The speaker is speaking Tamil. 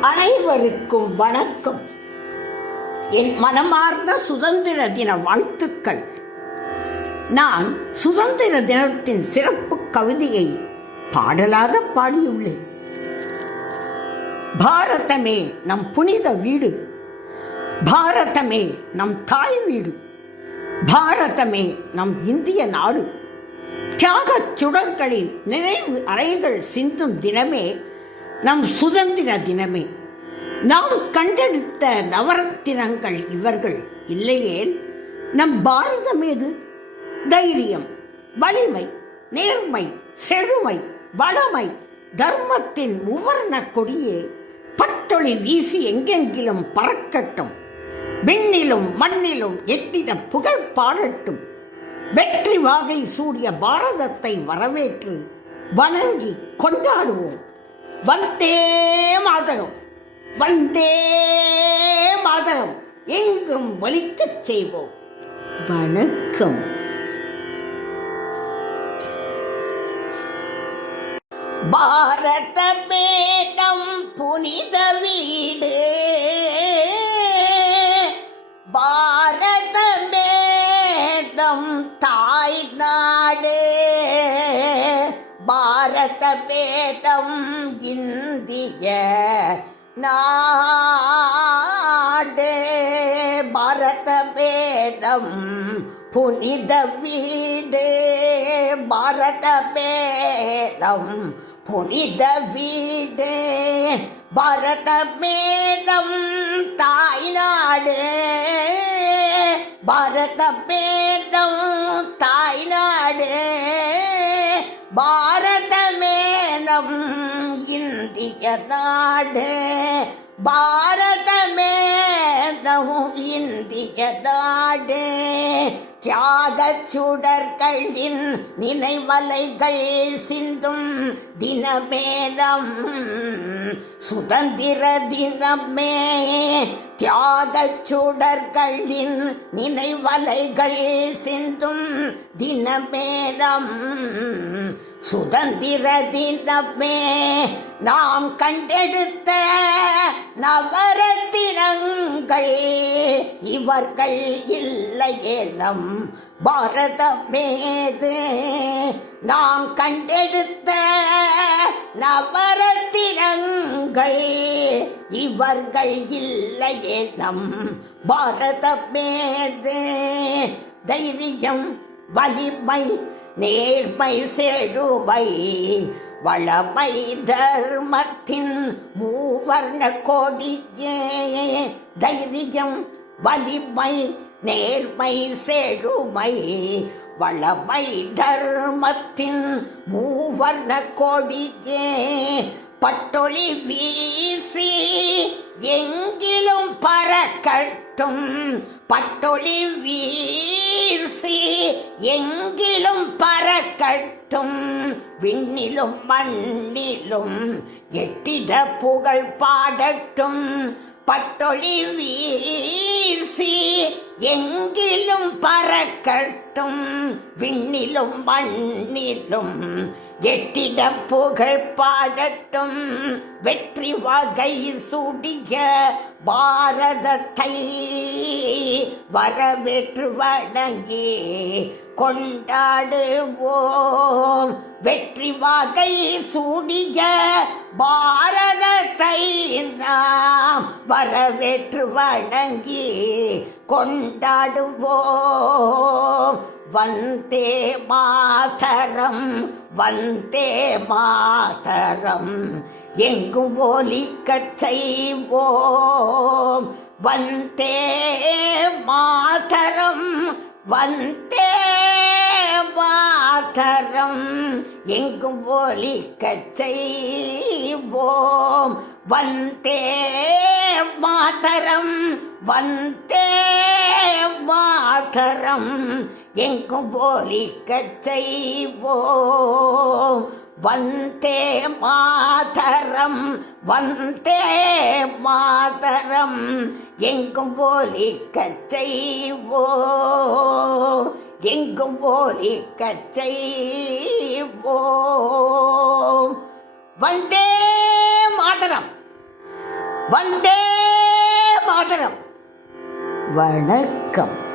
அனைவருக்கும் வணக்கம். என் மனமார்ந்த சுதந்திர தின வாழ்த்துக்கள். நான் சுதந்திர தினத்தின் சிறப்பு கவிதையை பாடலாக பாடியுள்ளேன். பாரதமே நம் புனித வீடு. பாரதமே நம் தாய் வீடு. பாரதமே நம் இந்திய நாடு. தியாகச் சுடர்களின் நினைவு அறைகள் சிந்தும் தினமே நம் சுதந்திர தினமே. நாம் கண்டெடுத்த நவரத்தினங்கள் இவர்கள் இல்லையேல் நம் பாரதம் மீது தைரியம் வலிமை நேர்மை செழுமை வளமை தர்மத்தின் முவர்ண கொடியே பட்டொளி வீசி எங்கெங்கிலும் பறக்கட்டும். விண்ணிலும் மண்ணிலும் எட்டிட புகழ் பாடட்டும். வெற்றி வாகை சூடிய பாரதத்தை வரவேற்று வணங்கி கொண்டாடுவோம். வந்தே மாதரம் வந்தே மாதரம் எங்கும் ஒலிக்கச் செய்வோம். வணக்கம். பாரத நம் புனித பாரதமே இந்திய நாடே. பாரதமே நம் புனித வீடே. பாரதமே நம் புனித வீடே. பரத நம் தாய்நாடு. பாரதமே பரத தாய்நாடு நம் இந்திய நாடு பாரதமே இந்திய நாடு தியாக சுடர்களின் நினைவலைகள் சிந்தும் தினமேதம் சுதந்திர தினமே தியாக சுடர்களின் நினைவலைகள் சிந்தும் தினமேதம் சுதந்திர தினமே நாம் கண்டெடுத்த நவரத்தினங்கள் இவர்கள் இல்லையே நம் பாரதமேது. நாம் கண்டெடுத்த நவரத்தினங்கள் இவர்கள் இல்லையே நம் பாரதமேது. தைரியம் வலிமை நேர்மை செழுமை வளமை தர்மத்தின் மூவர்ண கொடியே. தைரியம் வலிமை நேர்மை செழுமை வளமை தர்மத்தின் மூவர்ண கொடியே. பட்டொளி வீசி எங்கிலும் பறக்கட்டும். பட்டொளி வீசி எங்கிலும் பறக்கட்டும் விண்ணிலும் மண்ணிலும் எட்டித புகழ் பாடட்டும். பட்டொளி வீசி எங்கிலும் பறக்கட்டும். விண்ணிலும் மண்ணிலும் எட்டிட புகழ் பாடட்டும். வெற்றி வகை சூடிய பாரதத்தை வரவேற்று வணங்கி கொண்டாடுவோம். வெற்றி வகை சூடிய பாரதத்தை நாம் வரவேற்று வணங்கி கொண்டாடுவோம். வந்தே மாதரம் வந்தே மாதரம். எங்கும் ஒலிக்கச் செய்வோம்? வந்தே மாதரம் வந்தே தரம் எங்கும் ஒலிக்கச் செய்வோம். வந்தே மாதரம் வந்தே மாதரம் எங்கும் ஒலிக்கச் செய்வோம். வந்தே மாதரம் வந்தே மாதரம் எங்கும் ஒலிக்கச் செய்வோம். எங்கும் ஒலிக்கச் செய்வோம் வந்தே மாதரம். வந்தே மாதரம். வணக்கம்.